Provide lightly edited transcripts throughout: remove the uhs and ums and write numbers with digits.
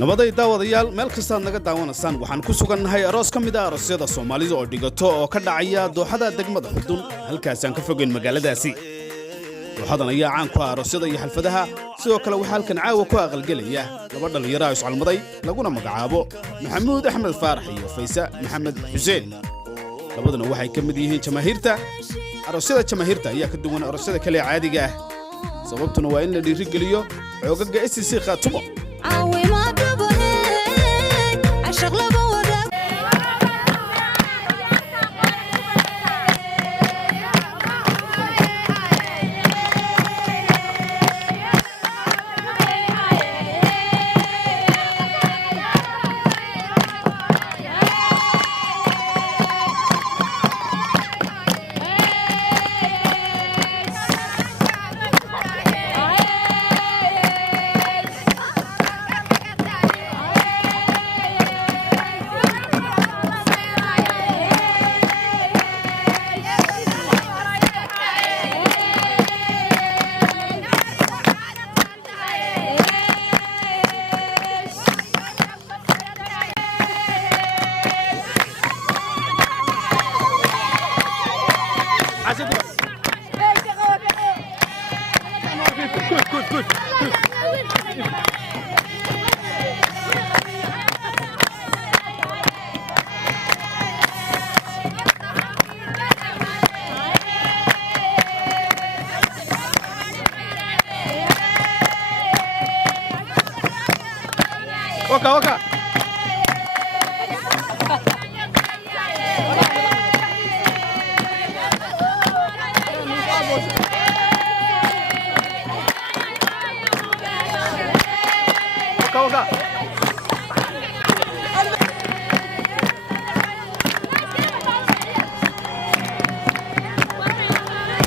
nabaday daawadayaal meel kasta naga daawanaysaan waxaan ku sugannahay aroos ka mid ah aroosyada Soomaalida oo dhigato oo ka dhacaya dooxada degmada Xudun halkaas aan ka fogeyn magaaladaasi dooxadan ayaa caan ku ah aroosyada iyo xalfadaha sidoo kale waxa halkan caawa ku aqalgelaya laba dhalinyaro ah iscalmaday laguna magacaabo Maxamuud Axmed Faarax iyo Faysa Maxamed Xuseen labaduna waxay ka mid yihiin jamaahiirta aroosyada jamaahiirta ayaa ka duwan aroosyada kale caadiga ah sababtuna waa in la dhiirigeliyo xoogagga SCC Khaatumo Waka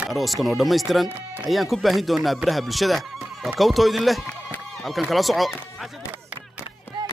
arooskan oo dhameystiran ayaan ku baahin doonaa baraha bulshada waa kawto idin leh halkan kala soco